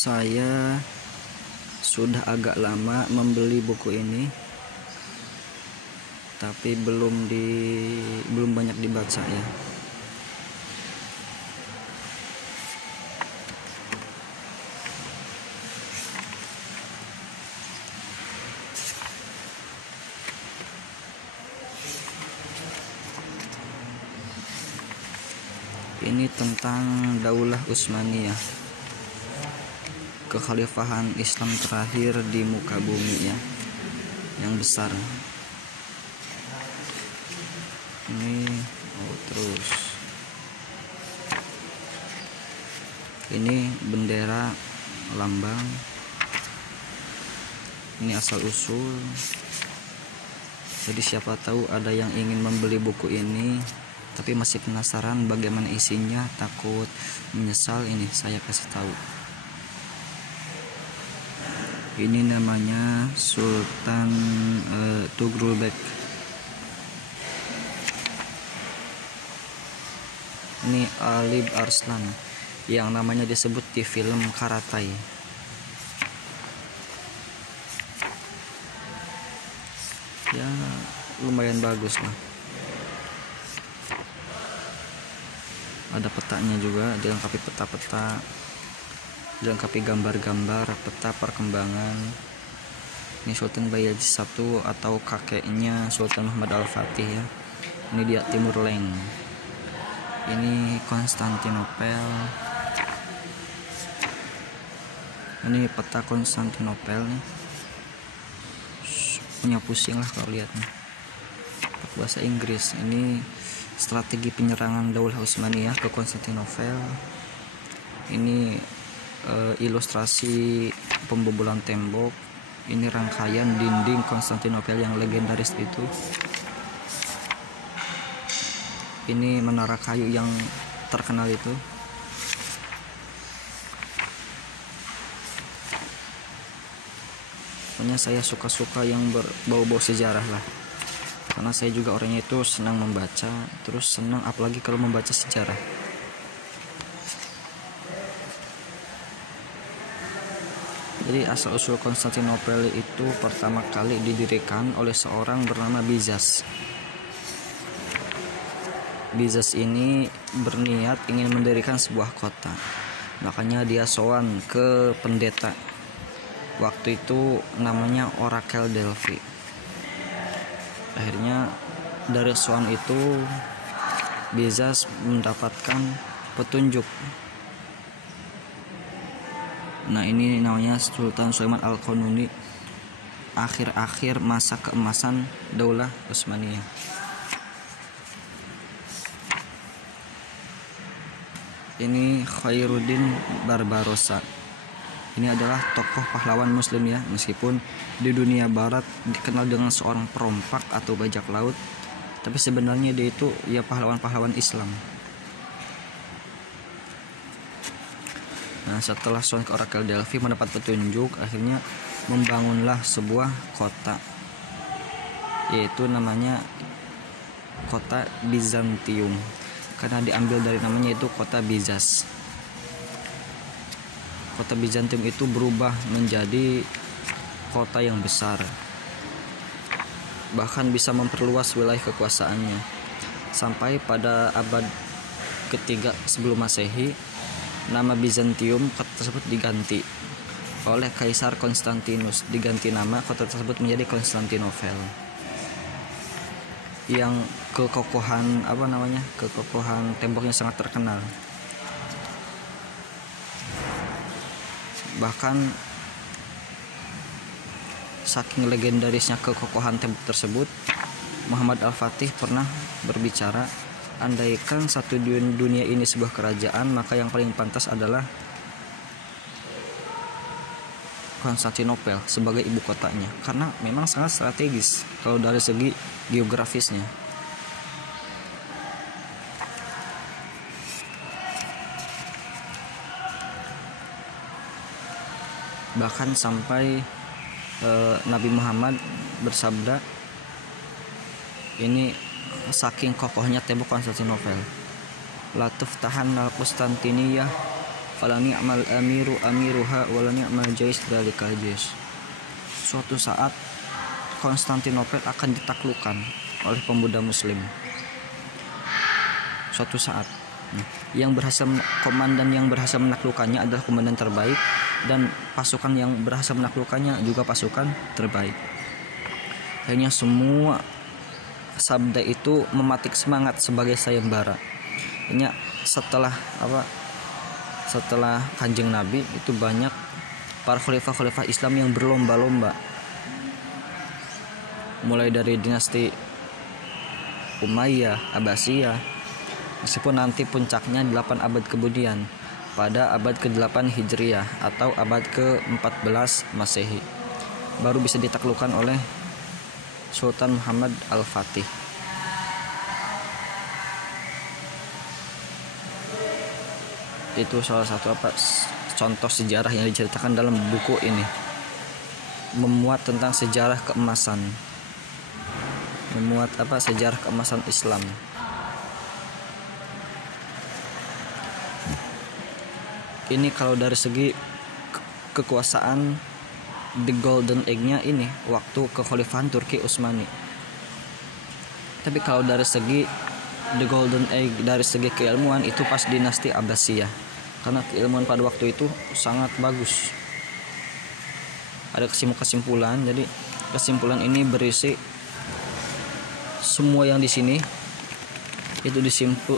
Saya sudah agak lama membeli buku ini, tapi belum banyak dibaca ya. Ini tentang Daulah Utsmaniyah, kekhalifahan Islam terakhir di muka bumi ya, yang besar. Ini terus ini bendera, lambang. Ini asal usul. Jadi siapa tahu ada yang ingin membeli buku ini tapi masih penasaran bagaimana isinya, takut menyesal, ini saya kasih tahu. Ini namanya Sultan Tughraulbek. Ini Alib Arslan yang namanya disebut di film Karatai. Ya lumayan bagus lah. Ada petanya juga, dilengkapi peta-peta, dilengkapi gambar-gambar peta perkembangan. Ini Sultan Bayezid I atau kakeknya Sultan Muhammad Al-Fatih ya. Ini dia Timur Leng. Ini Konstantinopel. Ini peta Konstantinopel nih. Punya pusing lah kalau lihatnya. Bahasa Inggris. Ini strategi penyerangan Daulah Utsmaniyah ke Konstantinopel. Ini ilustrasi pembobolan tembok. Ini rangkaian dinding Konstantinopel yang legendaris itu. Ini menara kayu yang terkenal itu. Pokoknya saya suka-suka yang berbau-bau sejarah lah, karena saya juga orangnya itu senang membaca, terus senang apalagi kalau membaca sejarah. Jadi asal-usul Konstantinopel itu pertama kali didirikan oleh seorang bernama Bizas. Bizas ini berniat ingin mendirikan sebuah kota, makanya dia sowan ke pendeta. Waktu itu namanya Orakel Delphi. Akhirnya dari sowan itu Bizas mendapatkan petunjuk. Nah ini namanya Sultan Sulaiman Al-Qanuni, akhir-akhir masa keemasan Daulah Utsmaniyah. Ini Khairuddin Barbarossa. Ini adalah tokoh pahlawan muslim ya, meskipun di dunia barat dikenal dengan seorang perompak atau bajak laut, tapi sebenarnya dia itu ya pahlawan-pahlawan Islam. Nah setelah sowan ke Orakel Delphi mendapat petunjuk, akhirnya membangunlah sebuah kota, yaitu namanya kota Bizantium, karena diambil dari namanya itu kota Bizas. Kota Bizantium itu berubah menjadi kota yang besar, bahkan bisa memperluas wilayah kekuasaannya. Sampai pada abad ketiga sebelum Masehi, nama Bizantium kota tersebut diganti oleh Kaisar Konstantinus. Diganti nama, kota tersebut menjadi Konstantinopel, yang kekokohan temboknya sangat terkenal. Bahkan saking legendarisnya kekokohan tembok tersebut, Muhammad Al-Fatih pernah berbicara, andaikan satu dunia ini sebuah kerajaan, maka yang paling pantas adalah Konstantinopel sebagai ibu kotanya, karena memang sangat strategis kalau dari segi geografisnya. Bahkan sampai Nabi Muhammad bersabda, ini saking kokohnya tembok Konstantinopel, la tuftahan al Konstantiniyah fala ni'mal amiru amiruha wa la ni'mal jais dalikal jais. Suatu saat Konstantinopel akan ditaklukkan oleh pemuda muslim. Suatu saat komandan yang berhasil menaklukkannya adalah komandan terbaik, dan pasukan yang berhasil menaklukkannya juga pasukan terbaik. Akhirnya semua sabda itu mematik semangat sebagai sayembara. Akhirnya setelah Kanjeng Nabi itu banyak para khalifah Islam yang berlomba-lomba, mulai dari dinasti Umayyah, Abbasiyah, meskipun nanti puncaknya 8 abad kemudian pada abad ke-8 Hijriah atau abad ke-14 Masehi baru bisa ditaklukkan oleh Sultan Muhammad Al-Fatih. Itu salah satu contoh sejarah yang diceritakan dalam buku ini, memuat tentang sejarah keemasan, sejarah keemasan Islam. Ini kalau dari segi kekuasaan, the golden egg-nya ini waktu kekhalifahan Turki Utsmani. Tapi kalau dari segi the golden egg, dari segi keilmuan, itu pas dinasti Abbasiyah, karena keilmuan pada waktu itu sangat bagus. Ada kesimpulan, jadi kesimpulan ini berisi semua yang di sini itu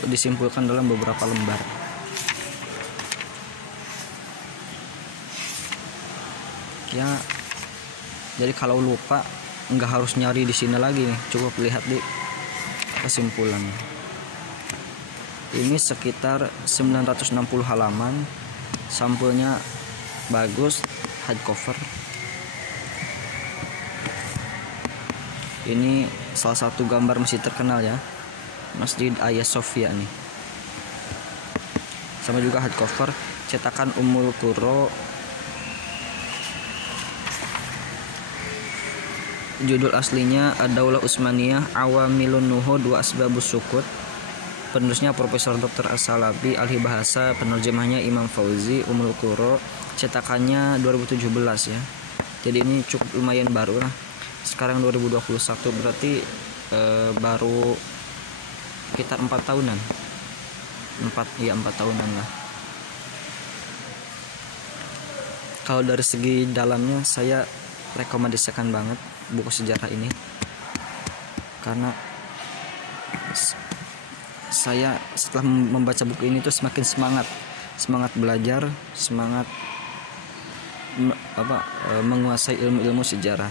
disimpulkan dalam beberapa lembar. Ya, jadi kalau lupa nggak harus nyari di sini lagi nih, cukup lihat di kesimpulan. Ini sekitar 960 halaman, sampulnya bagus, hardcover. Ini salah satu gambar masjid terkenal ya, Masjid Hagia Sophia nih. Sama juga hardcover cetakan Ummul Qura. Judul aslinya Ad-Daulah Utsmaniyah Awamilun Nuhud wa Asbabus Sukut. Penulisnya Profesor Dr. As-Salabi, ahli bahasa, penerjemahnya Imam Fauzi. Ummul Qura, cetakannya 2017 ya. Jadi ini cukup lumayan baru lah. Sekarang 2021, berarti baru sekitar 4 tahunan. 4 tahunan lah. Kalau dari segi dalamnya saya rekomendasikan banget buku sejarah ini, karena saya setelah membaca buku ini tuh semakin semangat belajar, semangat menguasai ilmu-ilmu sejarah.